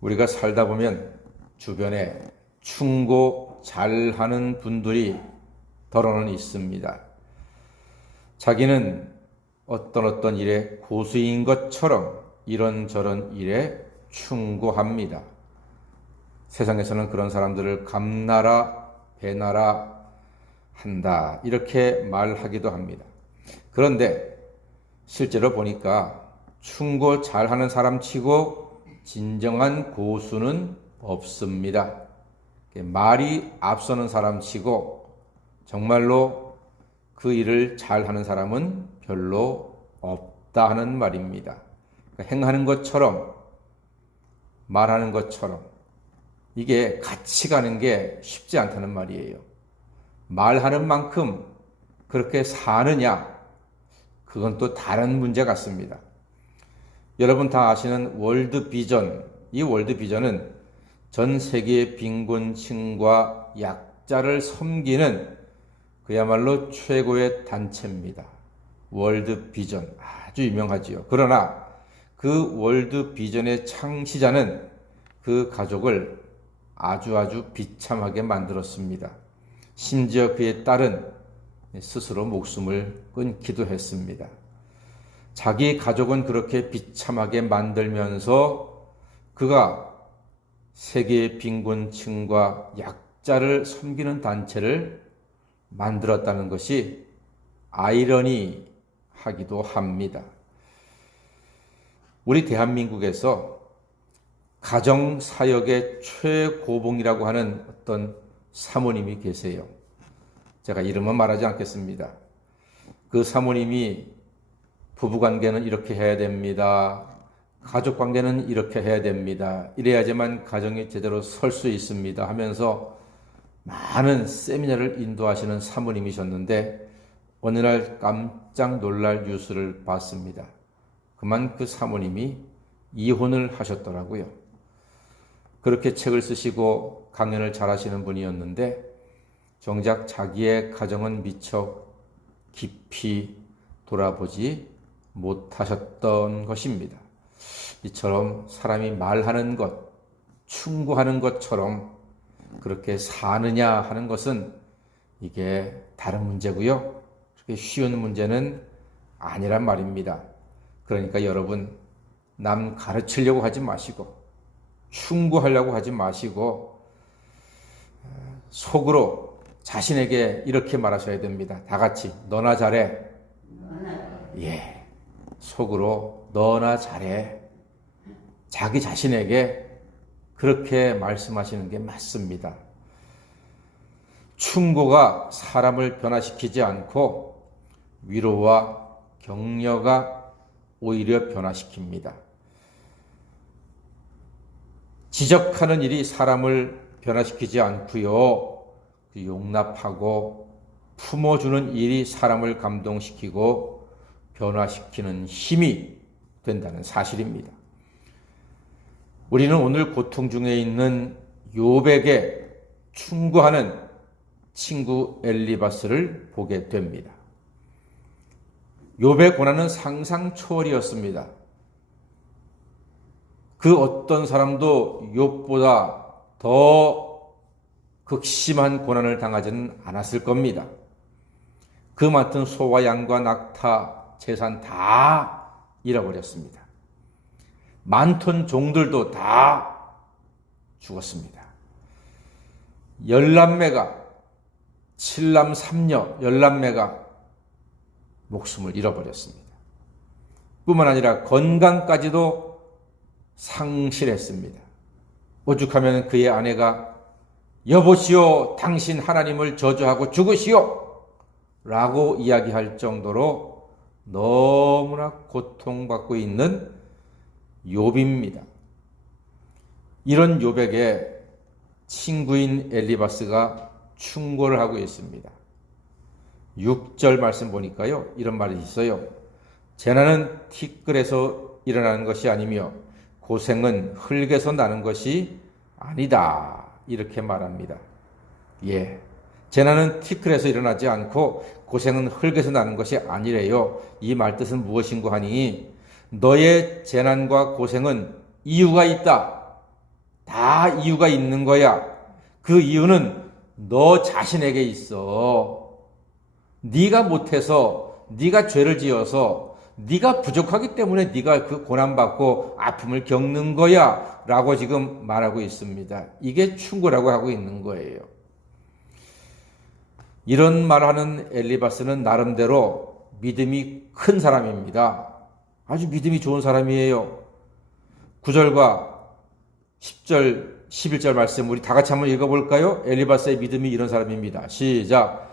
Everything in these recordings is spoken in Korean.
우리가 살다 보면 주변에 충고 잘하는 분들이 더러는 있습니다. 자기는 어떤 일에 고수인 것처럼 이런저런 일에 충고합니다. 세상에서는 그런 사람들을 감나라 배나라 한다 이렇게 말하기도 합니다. 그런데 실제로 보니까 충고 잘하는 사람치고 진정한 고수는 없습니다. 말이 앞서는 사람치고 정말로 그 일을 잘하는 사람은 별로 없다 하는 말입니다. 행하는 것처럼 말하는 것처럼 이게 같이 가는 게 쉽지 않다는 말이에요. 말하는 만큼 그렇게 사느냐? 그건 또 다른 문제 같습니다. 여러분 다 아시는 월드 비전, 이 월드 비전은 전 세계의 빈곤층과 약자를 섬기는 그야말로 최고의 단체입니다. 월드 비전, 아주 유명하지요. 그러나 그 월드 비전의 창시자는 그 가족을 아주 비참하게 만들었습니다. 심지어 그의 딸은 스스로 목숨을 끊기도 했습니다. 자기 가족은 그렇게 비참하게 만들면서 그가 세계의 빈곤층과 약자를 섬기는 단체를 만들었다는 것이 아이러니하기도 합니다. 우리 대한민국에서 가정사역의 최고봉이라고 하는 어떤 사모님이 계세요. 제가 이름은 말하지 않겠습니다. 그 사모님이 부부관계는 이렇게 해야 됩니다. 가족관계는 이렇게 해야 됩니다. 이래야지만 가정이 제대로 설 수 있습니다 하면서 많은 세미나를 인도하시는 사모님이셨는데 어느 날 깜짝 놀랄 뉴스를 봤습니다. 그만 그 사모님이 이혼을 하셨더라고요. 그렇게 책을 쓰시고 강연을 잘하시는 분이었는데 정작 자기의 가정은 미처 깊이 돌아보지 못하셨던 것입니다. 이처럼 사람이 말하는 것, 충고하는 것처럼 그렇게 사느냐 하는 것은 이게 다른 문제고요. 그렇게 쉬운 문제는 아니란 말입니다. 그러니까 여러분 남 가르치려고 하지 마시고 충고하려고 하지 마시고 속으로 자신에게 이렇게 말하셔야 됩니다. 다 같이 너나 잘해. 예, 속으로 너나 잘해. 자기 자신에게 그렇게 말씀하시는 게 맞습니다. 충고가 사람을 변화시키지 않고 위로와 격려가 오히려 변화시킵니다. 지적하는 일이 사람을 변화시키지 않고요. 용납하고 품어주는 일이 사람을 감동시키고 변화시키는 힘이 된다는 사실입니다. 우리는 오늘 고통 중에 있는 욥에게 충고하는 친구 엘리바스를 보게 됩니다. 욥의 고난은 상상 초월이었습니다. 그 어떤 사람도 욥보다 더 극심한 고난을 당하지는 않았을 겁니다. 그 많던 소와 양과 낙타, 재산 다 잃어버렸습니다. 많던 종들도 다 죽었습니다. 10남매가 7남 3녀 10남매가 목숨을 잃어버렸습니다. 뿐만 아니라 건강까지도 상실했습니다. 오죽하면 그의 아내가 여보시오 당신 하나님을 저주하고 죽으시오 라고 이야기할 정도로 너무나 고통받고 있는 욥입니다. 이런 욥에게 친구인 엘리바스가 충고를 하고 있습니다. 6절 말씀 보니까요. 이런 말이 있어요. 재난은 티끌에서 일어나는 것이 아니며 고생은 흙에서 나는 것이 아니다. 이렇게 말합니다. 예, 재난은 티끌에서 일어나지 않고 고생은 흙에서 나는 것이 아니래요. 이 말뜻은 무엇인고 하니 너의 재난과 고생은 이유가 있다. 다 이유가 있는 거야. 그 이유는 너 자신에게 있어. 네가 못해서, 네가 죄를 지어서, 네가 부족하기 때문에 네가 그 고난받고 아픔을 겪는 거야 라고 지금 말하고 있습니다. 이게 충고라고 하고 있는 거예요. 이런 말하는 엘리바스는 나름대로 믿음이 큰 사람입니다. 아주 믿음이 좋은 사람이에요. 9절과 10절, 11절 말씀 우리 다 같이 한번 읽어볼까요? 엘리바스의 믿음이 이런 사람입니다. 시작.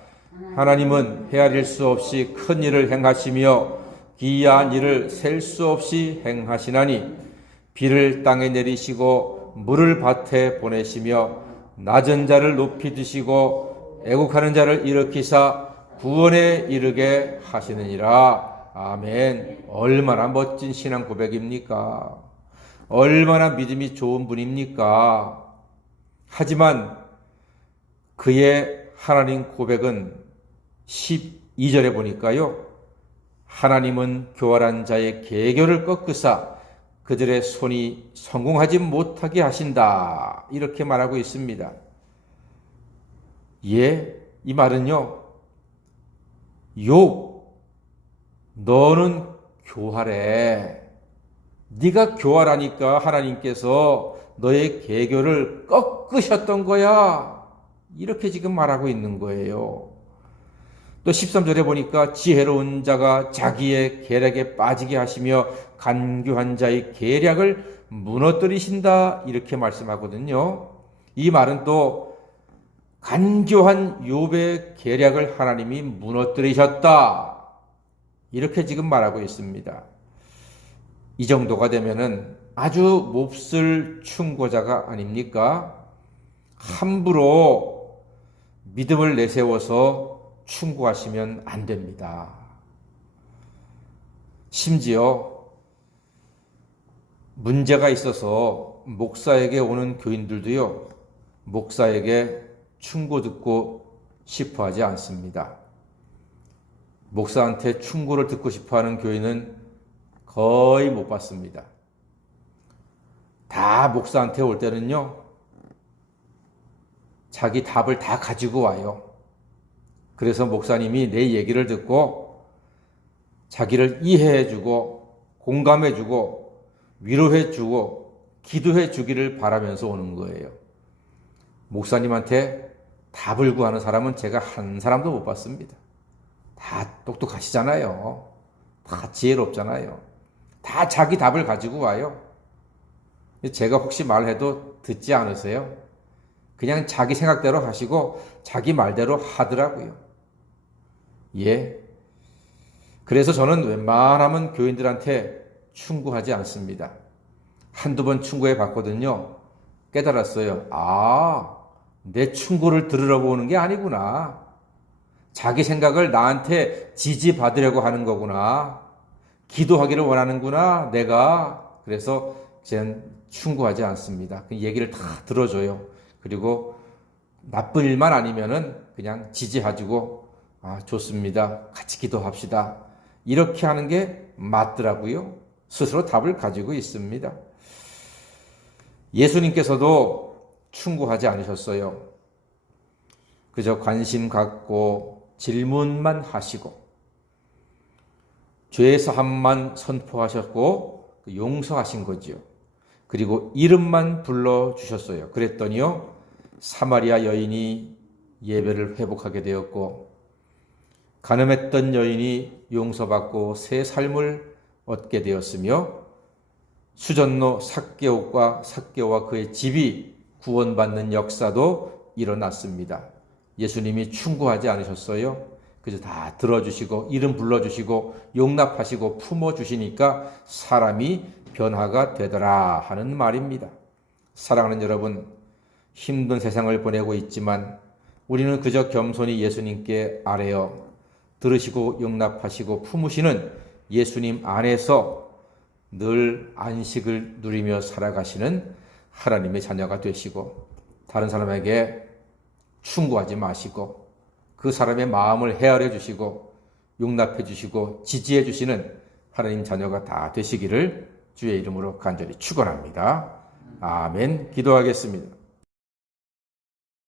하나님은 헤아릴 수 없이 큰 일을 행하시며 기이한 일을 셀 수 없이 행하시나니 비를 땅에 내리시고 물을 밭에 보내시며 낮은 자를 높이 드시고 애국하는 자를 일으키사 구원에 이르게 하시느니라. 아멘. 얼마나 멋진 신앙 고백입니까? 얼마나 믿음이 좋은 분입니까? 하지만 그의 하나님 고백은 12절에 보니까요. 하나님은 교활한 자의 계교를 꺾으사 그들의 손이 성공하지 못하게 하신다. 이렇게 말하고 있습니다. 예, 이 말은요. 욥, 너는 교활해. 네가 교활하니까 하나님께서 너의 계교를 꺾으셨던 거야. 이렇게 지금 말하고 있는 거예요. 또 13절에 보니까 지혜로운 자가 자기의 계략에 빠지게 하시며 간교한 자의 계략을 무너뜨리신다. 이렇게 말씀하거든요. 이 말은 또 간교한 욥의 계략을 하나님이 무너뜨리셨다. 이렇게 지금 말하고 있습니다. 이 정도가 되면은 아주 몹쓸 충고자가 아닙니까? 함부로 믿음을 내세워서 충고하시면 안 됩니다. 심지어 문제가 있어서 목사에게 오는 교인들도요, 목사에게 충고 듣고 싶어 하지 않습니다. 목사한테 충고를 듣고 싶어 하는 교인은 거의 못 봤습니다. 다 목사한테 올 때는요, 자기 답을 다 가지고 와요. 그래서 목사님이 내 얘기를 듣고 자기를 이해해주고 공감해주고 위로해주고 기도해주기를 바라면서 오는 거예요. 목사님한테 답을 구하는 사람은 제가 한 사람도 못 봤습니다. 다 똑똑하시잖아요. 다 지혜롭잖아요. 다 자기 답을 가지고 와요. 제가 혹시 말해도 듣지 않으세요? 그냥 자기 생각대로 하시고 자기 말대로 하더라고요. 예. 그래서 저는 웬만하면 교인들한테 충고하지 않습니다. 한두 번 충고해 봤거든요. 깨달았어요. 아, 내 충고를 들으려고 오는 게 아니구나. 자기 생각을 나한테 지지받으려고 하는 거구나. 기도하기를 원하는구나, 내가. 그래서 저는 충고하지 않습니다. 그 얘기를 다 들어줘요. 그리고 나쁜 일만 아니면은 그냥 지지해주고, 아, 좋습니다. 같이 기도합시다. 이렇게 하는 게 맞더라고요. 스스로 답을 가지고 있습니다. 예수님께서도 충고하지 않으셨어요. 그저 관심 갖고 질문만 하시고 죄 사함만 선포하셨고 용서하신 거지요. 그리고 이름만 불러주셨어요. 그랬더니요, 사마리아 여인이 예배를 회복하게 되었고 간음했던 여인이 용서받고 새 삶을 얻게 되었으며 수전노 삭개오와 그의 집이 구원받는 역사도 일어났습니다. 예수님이 충고하지 않으셨어요. 그저 다 들어주시고 이름 불러주시고 용납하시고 품어주시니까 사람이 변화가 되더라 하는 말입니다. 사랑하는 여러분, 힘든 세상을 보내고 있지만 우리는 그저 겸손히 예수님께 아뢰어 들으시고 용납하시고 품으시는 예수님 안에서 늘 안식을 누리며 살아가시는 하나님의 자녀가 되시고 다른 사람에게 충고하지 마시고 그 사람의 마음을 헤아려 주시고 용납해 주시고 지지해 주시는 하나님 자녀가 다 되시기를 주의 이름으로 간절히 축원합니다. 아멘. 기도하겠습니다.